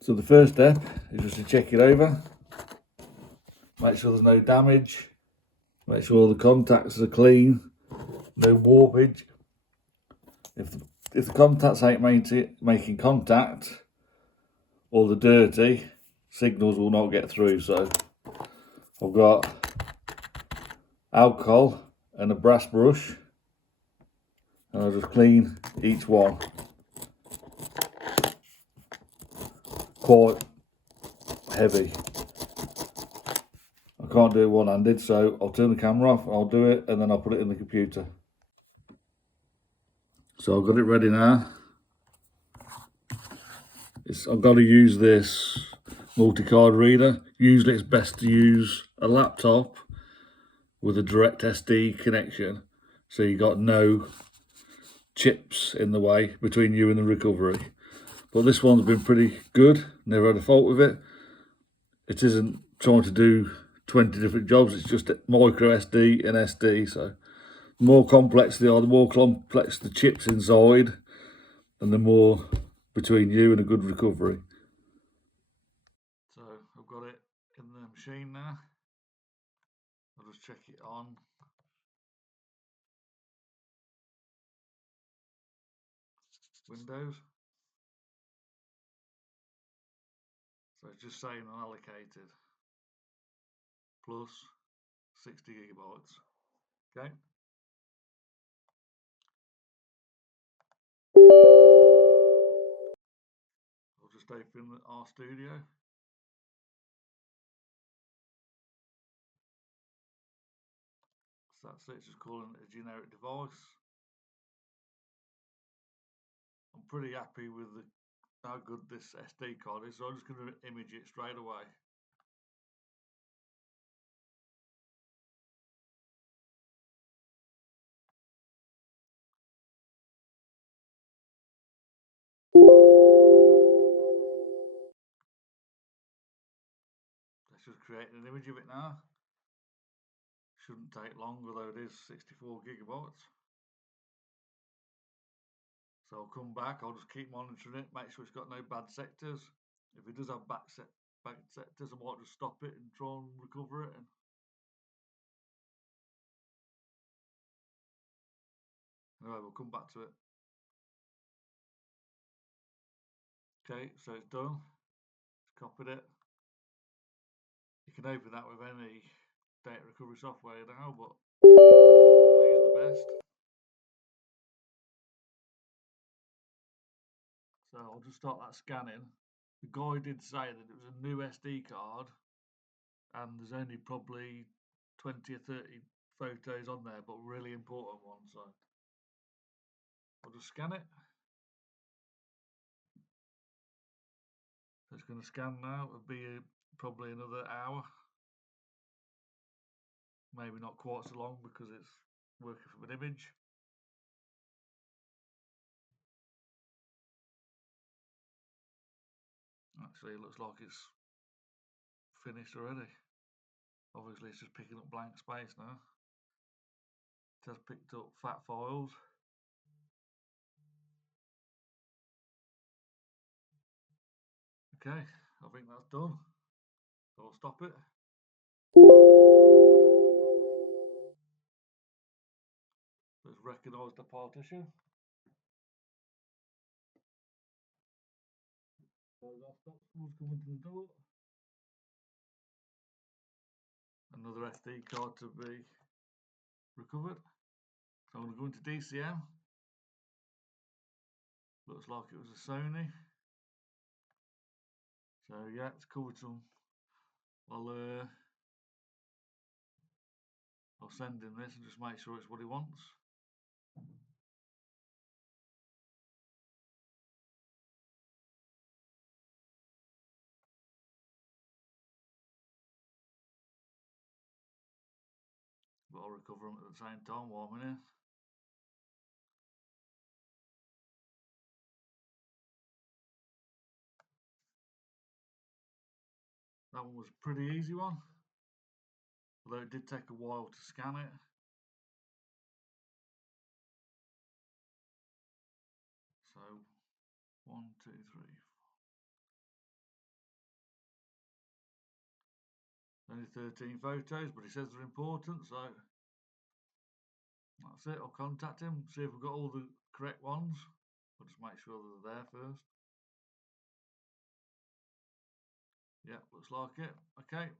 So the first step is just to check it over, make sure there's no damage, make sure all the contacts are clean, no warpage. If the contacts ain't making contact, or the dirty, signals will not get through. So I've got alcohol and a brass brush, and I'll just clean each one. Quite heavy. I can't do it one-handed, so I'll turn the camera off, I'll do it, and then I'll put it in the computer. So I've got it ready now. I've got to use this multi-card reader. Usually it's best to use a laptop with a direct SD connection, so you got no chips in the way between you and the recovery. But this one's been pretty good, never had a fault with it. It isn't trying to do 20 different jobs, it's just micro SD and SD. So the more complex they are, the more complex the chips inside, and the more between you and a good recovery. So I've got it in the machine now. I'll just check it on. Windows. So it's just saying unallocated plus 60 gigabytes. Okay. I'll just open our studio. So that's it, just calling it a generic device. I'm pretty happy with how good this SD card is, so I'm just going to image it straight away. Let's just create an image of it now. Shouldn't take long, although it is 64 gigabytes. So I'll come back, I'll just keep monitoring it, make sure it's got no bad sectors. If it does have bad sectors, I might just stop it and try and recover it. Anyway, we'll come back to it. Okay, so it's done. Just copied it. You can open that with any data recovery software now, but I use the best. So I'll just start that scanning. The guy did say that it was a new SD card, and there's only probably 20 or 30 photos on there, but really important ones. So I'll just scan it. It's going to scan now. It'll be probably another hour. Maybe not quite so long because it's working from an image. Actually, it looks like it's finished already. Obviously, it's just picking up blank space now. It has picked up fat files. Okay, I think that's done. So I'll stop it. Let's recognise the partition. So that's someone's coming to the door. Another SD card to be recovered. So I'm going to go into DCIM. Looks like it was a Sony. So yeah, it's covered some. I'll send him this and just make sure it's what he wants. But I'll recover them at the same time while I'm in here. That one was a pretty easy one, although it did take a while to scan it. So 1, 2, 3, only 13 photos, but he says they're important, so that's it. I'll contact him, see if we've got all the correct ones. I'll just make sure they're there first. Yeah, looks like it. Okay,